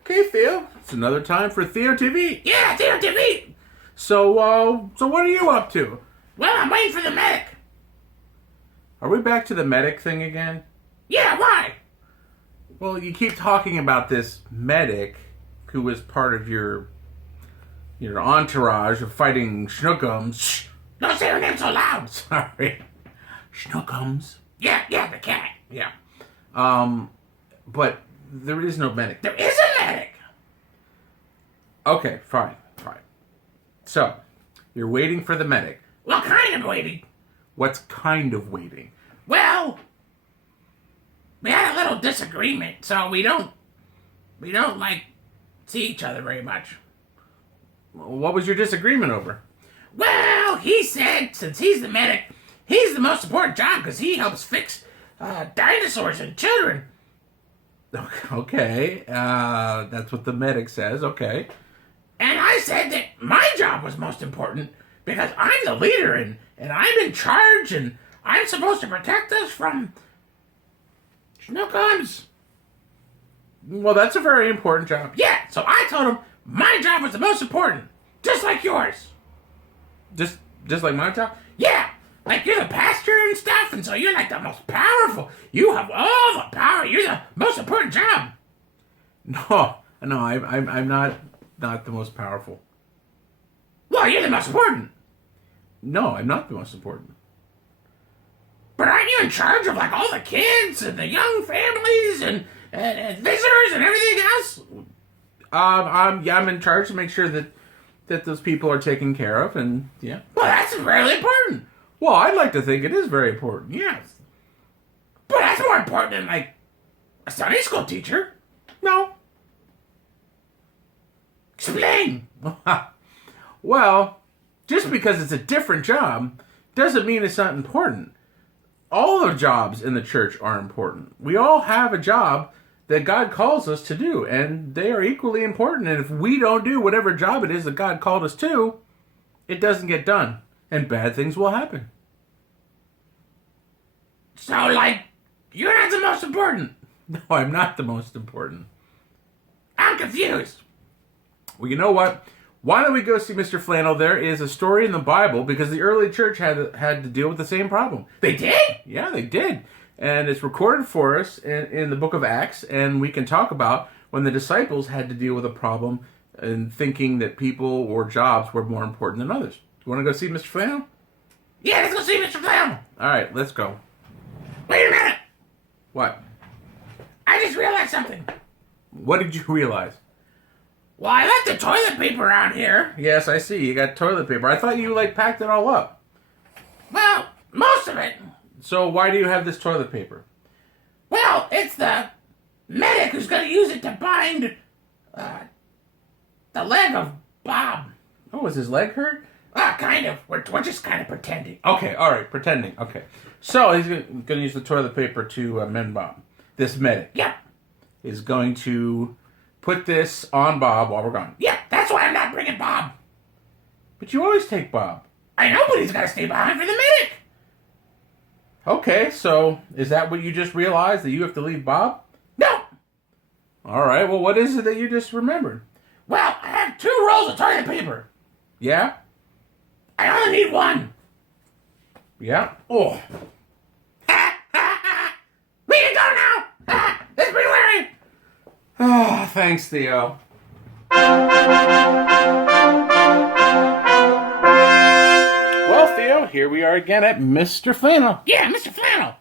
Okay, Theo. It's another time for Theo TV. Yeah, Theo TV. So what are you up to? Well, I'm waiting for the medic. Are we back to the medic thing again? Yeah, why? Well, you keep talking about this medic who was part of your entourage of fighting Schnookums. Shh. Don't say her name so loud. Sorry. Schnookums. Yeah, the cat. Yeah. But there is no medic. There is a medic. Okay, fine. So, you're waiting for the medic. Well, kind of waiting. What's kind of waiting? Well, we had a little disagreement, so we don't like see each other very much. What was your disagreement over? Well, he said since he's the medic, he's the most important job because he helps fix dinosaurs and children. Okay, that's what the medic says. Okay. And I said that my job was most important because I'm the leader and I'm in charge and I'm supposed to protect us from Schnookums. Well, that's a very important job. Yeah, so I told him my job was the most important, just like yours. Just like my job? Yeah, like you're the pastor and stuff, and so you're like the most powerful. You have all the power. You're the most important job. No, I'm not the most powerful. Well, you're the most important. No, I'm not the most important. But aren't you in charge of like all the kids and the young families and visitors and everything else? I'm in charge to make sure that those people are taken care of, and yeah. Well, that's really important. Well, I'd like to think it is very important. Yes. But that's more important than like a Sunday school teacher. No. Explain. Well, just because it's a different job doesn't mean it's not important. All the jobs in the church are important. We all have a job that God calls us to do, and they are equally important. And if we don't do whatever job it is that God called us to, it doesn't get done, and bad things will happen. So, like, you're not the most important. No, I'm not the most important. I'm confused. Well, you know what? Why don't we go see Mr. Flannel? There is a story in the Bible because the early church had to deal with the same problem. They did? Yeah, they did. And it's recorded for us in the book of Acts, and we can talk about when the disciples had to deal with a problem and thinking that people or jobs were more important than others. You want to go see Mr. Flannel? Yeah, let's go see Mr. Flannel. All right, let's go. Wait a minute. What? I just realized something. What did you realize? Well, I left the toilet paper around here. Yes, I see. You got toilet paper. I thought you, packed it all up. Well, most of it. So why do you have this toilet paper? Well, it's the medic who's going to use it to bind the leg of Bob. Oh, is his leg hurt? Kind of. We're just kind of pretending. Okay, all right, pretending. Okay. So he's going to use the toilet paper to mend Bob. This medic Yeah. is going to put this on Bob while we're gone. Yeah, that's why I'm not bringing Bob. But you always take Bob. I know, but he's got to stay behind for the medic. Okay, so is that what you just realized, that you have to leave Bob? No. All right, well, what is it that you just remembered? Well, I have 2 rolls of toilet paper. Yeah? I only need 1. Yeah? Oh. We can go now. It's pretty Larry. Oh, thanks, Theo. Well, Theo, here we are again at Mr. Flannel. Yeah, Mr. Flannel.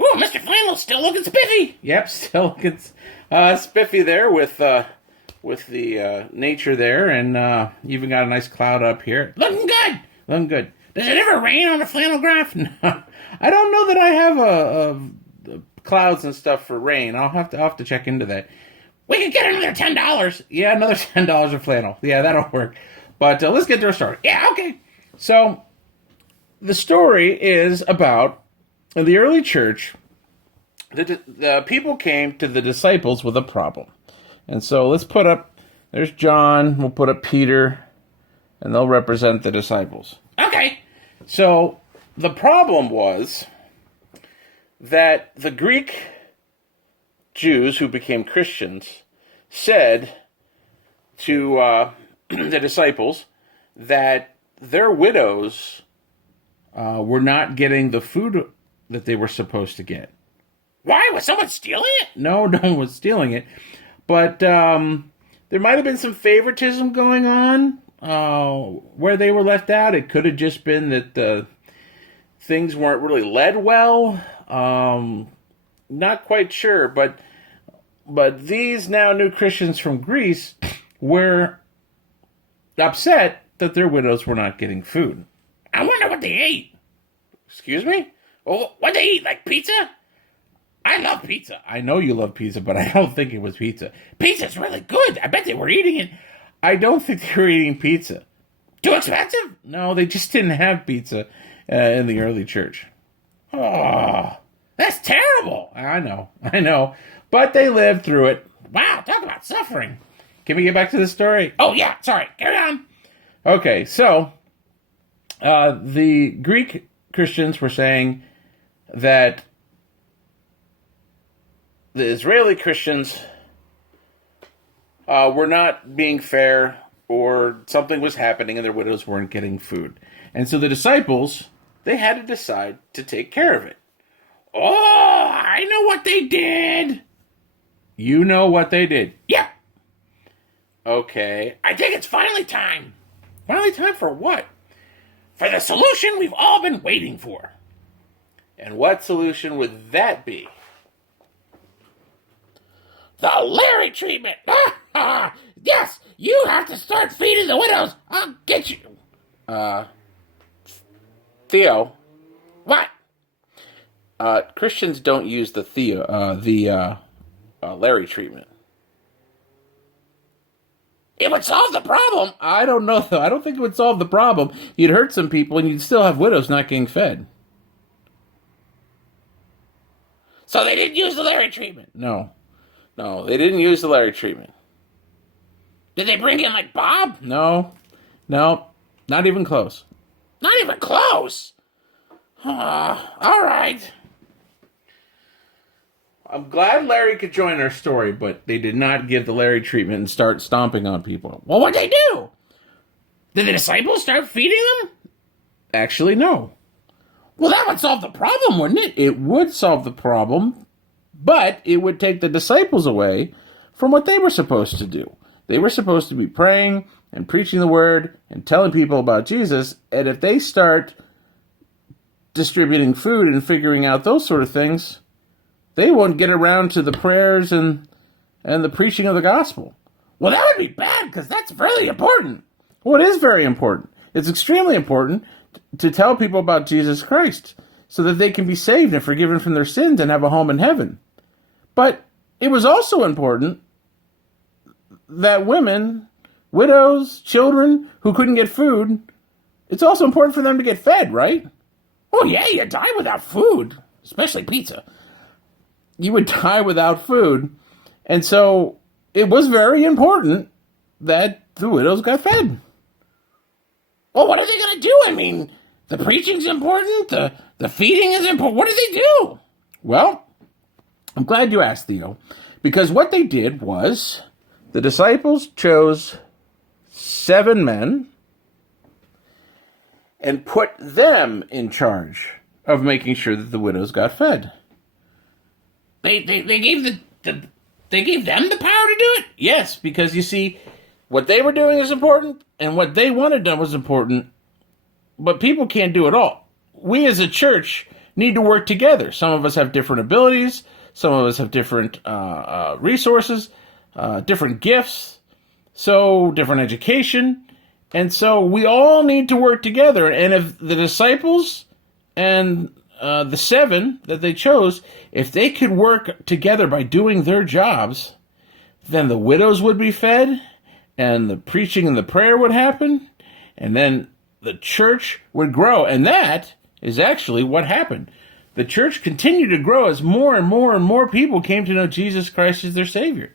Ooh, Mr. Flannel's still looking spiffy. Yep, still looking spiffy there with the nature there, and even got a nice cloud up here. Looking good. Looking good. Does it ever rain on the flannel graph? No, I don't know that I have a clouds and stuff for rain. I'll have to check into that. We could get another $10. Yeah, another $10 of flannel. Yeah, that'll work. But let's get to our story. Yeah, okay. So, the story is about in the early church, the people came to the disciples with a problem. And so let's put up, there's John, we'll put up Peter, and they'll represent the disciples. Okay. So, the problem was that the Greek Jews who became Christians said to the disciples that their widows were not getting the food that they were supposed to get. Why? Was someone stealing it? No, no one was stealing it. But there might have been some favoritism going on where they were left out. It could have just been that things weren't really led well. Not quite sure, but these now new Christians from Greece were upset that their widows were not getting food. I wonder what they ate. Excuse me? Oh, what they eat? Like pizza? I love pizza. I know you love pizza, but I don't think it was pizza. Pizza's really good. I bet they were eating it. I don't think they were eating pizza. Too expensive? No, they just didn't have pizza in the early church. Oh, that's terrible. I know. But they lived through it. Wow, talk about suffering. Can we get back to the story? Oh, yeah, sorry. Carry on. Okay, so the Greek Christians were saying that the Israeli Christians were not being fair, or something was happening and their widows weren't getting food. And so the disciples, they had to decide to take care of it. Oh, I know what they did. You know what they did? Yeah. Okay. I think it's finally time. Finally time for what? For the solution we've all been waiting for. And what solution would that be? The Larry treatment. Yes, you have to start feeding the widows. I'll get you. Theo. What? Christians don't use the Larry treatment. It would solve the problem. I don't know, though. I don't think it would solve the problem. You'd hurt some people, and you'd still have widows not getting fed. So they didn't use the Larry treatment? No, they didn't use the Larry treatment. Did they bring in, like, Bob? No, not even close. Not even close? All right. I'm glad Larry could join our story, but they did not give the Larry treatment and start stomping on people. Well, what'd they do? Did the disciples start feeding them? Actually, no. Well, that would solve the problem, wouldn't it? It would solve the problem, but it would take the disciples away from what they were supposed to do. They were supposed to be praying and preaching the word and telling people about Jesus, and if they start distributing food and figuring out those sort of things, they won't get around to the prayers and the preaching of the gospel. Well, that would be bad, because that's really important. Well, it is very important. It's extremely important to tell people about Jesus Christ so that they can be saved and forgiven from their sins and have a home in heaven. But it was also important that women, widows, children who couldn't get food, it's also important for them to get fed, right? Oh, yeah, you die without food, especially pizza. You would die without food. And so it was very important that the widows got fed. Well, what are they going to do? I mean, the preaching's important, the feeding is important. What do they do? Well, I'm glad you asked, Theo, because what they did was the disciples chose 7 men and put them in charge of making sure that the widows got fed. They gave they gave them the power to do it? Yes, because you see, what they were doing is important, and what they wanted done was important, but people can't do it all. We as a church need to work together. Some of us have different abilities, some of us have different resources, different gifts, so different education, and so we all need to work together. And if the disciples and the 7 that they chose, if they could work together by doing their jobs, then the widows would be fed, and the preaching and the prayer would happen, and then the church would grow. And that is actually what happened. The church continued to grow as more and more and more people came to know Jesus Christ as their Savior.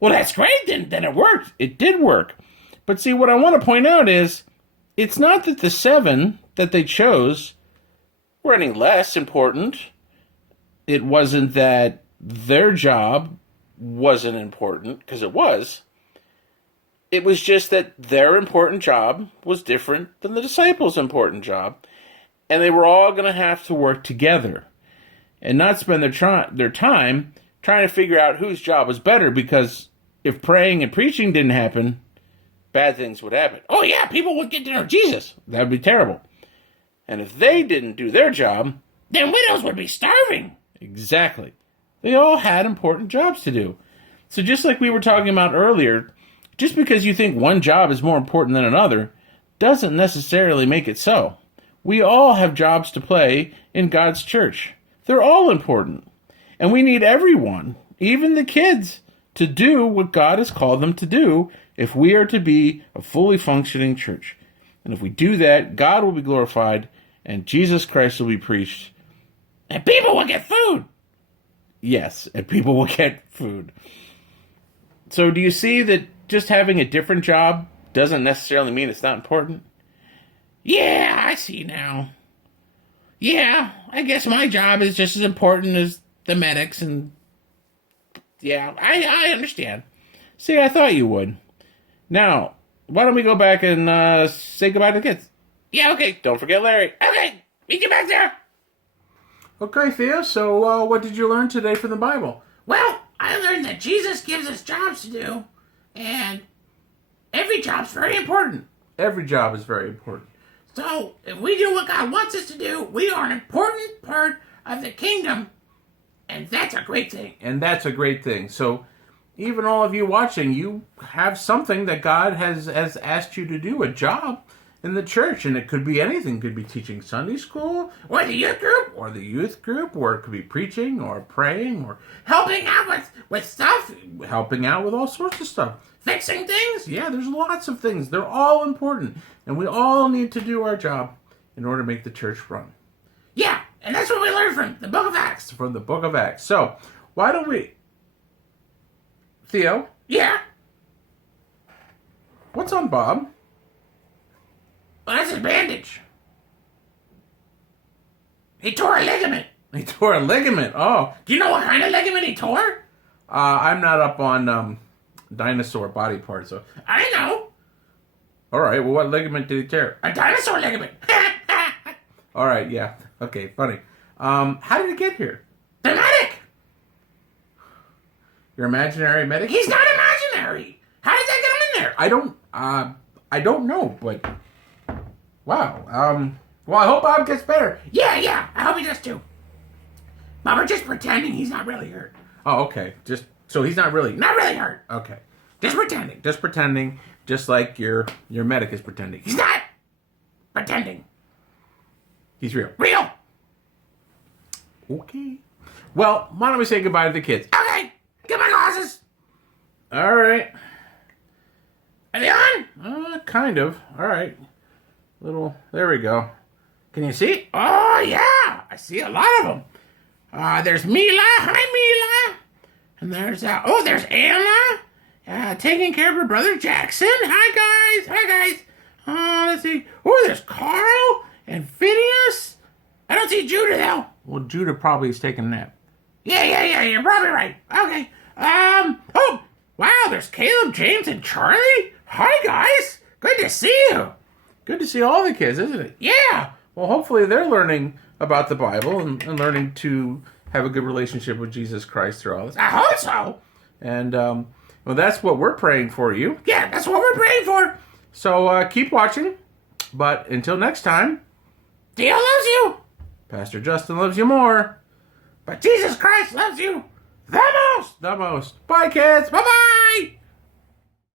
Well, that's great. Then it worked. It did work. But see, what I want to point out is, it's not that the 7 that they chose were any less important. It wasn't that their job wasn't important, because it was. It was just that their important job was different than the disciples' important job. And they were all going to have to work together and not spend their time trying to figure out whose job was better, because if praying and preaching didn't happen, bad things would happen. Oh yeah, people would get to know Jesus. That would be terrible. And if they didn't do their job, then widows would be starving. Exactly. They all had important jobs to do. So just like we were talking about earlier, just because you think one job is more important than another doesn't necessarily make it so. We all have jobs to play in God's church. They're all important. And we need everyone, even the kids, to do what God has called them to do if we are to be a fully functioning church. And if we do that, God will be glorified and Jesus Christ will be preached. And people will get food. Yes, and people will get food. So do you see that just having a different job doesn't necessarily mean it's not important? Yeah, I see now. Yeah, I guess my job is just as important as the medics, and yeah, I understand. See, I thought you would. Now, why don't we go back and say goodbye to the kids? Yeah, okay. Don't forget Larry. Okay, meet you back there. Okay, Theo, so what did you learn today from the Bible? Well, I learned that Jesus gives us jobs to do, and every job's very important. Every job is very important. So, if we do what God wants us to do, we are an important part of the kingdom, and that's a great thing. And that's a great thing. So, even all of you watching, you have something that God has asked you to do, a job in the church. And it could be anything. It could be teaching Sunday school. Or the youth group. Or the youth group. Or it could be preaching or praying or helping out with stuff. Helping out with all sorts of stuff. Fixing things. Yeah, there's lots of things. They're all important. And we all need to do our job in order to make the church run. Yeah, and that's what we learned from the book of Acts. From the book of Acts. So, why don't we... Theo? Yeah? What's on Bob? Well, that's his bandage. He tore a ligament. He tore a ligament. Oh. Do you know what kind of ligament he tore? I'm not up on dinosaur body parts. So. I know. All right. Well, what ligament did he tear? A dinosaur ligament. All right. Yeah. Okay. Funny. How did it get here? The medic. Your imaginary medic? He's not imaginary. How did that get him in there? I don't know, but wow. Well, I hope Bob gets better. Yeah. I hope he does too. But we're just pretending he's not really hurt. Oh, okay. So he's not really hurt. Okay. Just pretending. Just pretending, just like your medic is pretending. He's not pretending. He's real. Real. Okay. Well, why don't we say goodbye to the kids? Okay. Get my glasses. All right. Are they on? Kind of. All right. There we go. Can you see? Oh, yeah. I see a lot of them. There's Mila. Hi, Mila. And there's Anna. Taking care of her brother Jackson. Hi, guys. Let's see. Oh, there's Carl and Phineas. I don't see Judah, though. Well, Judah probably is taking a nap. Yeah. You're probably right. Okay. Oh, wow. There's Caleb, James, and Charlie. Hi, guys. Good to see you. Good to see all the kids, isn't it? Yeah. Well, hopefully they're learning about the Bible and learning to have a good relationship with Jesus Christ through all this. I hope so. And, well, that's what we're praying for you. Yeah, that's what we're praying for. So, keep watching. But until next time, Theo loves you. Pastor Justin loves you more. But Jesus Christ loves you the most. The most. Bye, kids. Bye-bye.